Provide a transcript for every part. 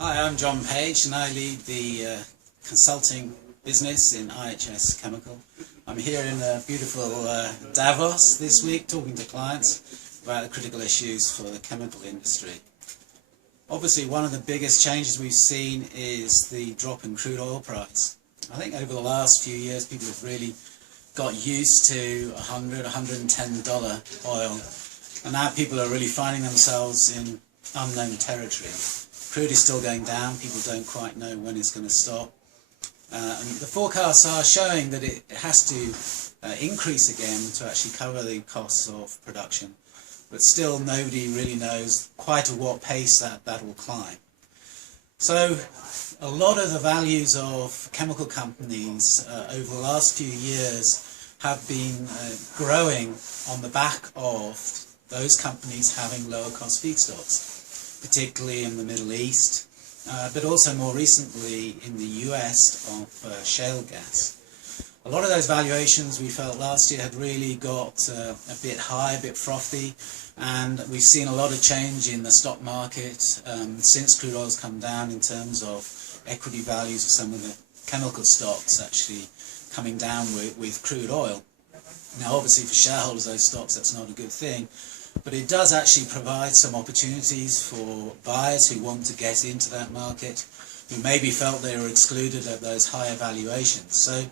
Hi, I'm John Page and I lead the consulting business in IHS Chemical. I'm here in beautiful Davos this week talking to clients about the critical issues for the chemical industry. Obviously, one of the biggest changes we've seen is the drop in crude oil price. I think over the last few years people have really got used to $100, $110 oil, and now people are really finding themselves in unknown territory. Crude is still going down, people don't quite know when it's going to stop. And the forecasts are showing that it has to increase again to actually cover the costs of production. But still nobody really knows quite at what pace that will climb. So a lot of the values of chemical companies over the last few years have been growing on the back of those companies having lower cost feedstocks, particularly in the Middle East, but also more recently in the US of shale gas. A lot of those valuations we felt last year had really got a bit high, a bit frothy, and we've seen a lot of change in the stock market since crude oil's come down in terms of equity values of some of the chemical stocks actually coming down with crude oil. Now obviously for shareholders those stocks that's not a good thing, but it does actually provide some opportunities for buyers who want to get into that market, who maybe felt they were excluded at those higher valuations. So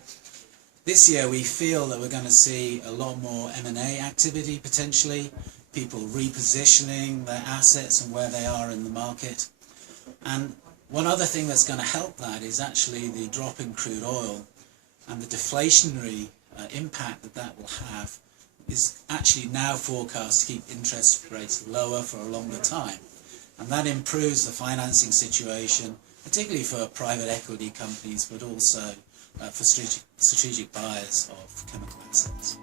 this year we feel that we're going to see a lot more M&A activity potentially, people repositioning their assets and where they are in the market. And one other thing that's going to help that is actually the drop in crude oil and the deflationary impact that will have is actually now forecast to keep interest rates lower for a longer time. And that improves the financing situation, particularly for private equity companies, but also for strategic buyers of chemical assets.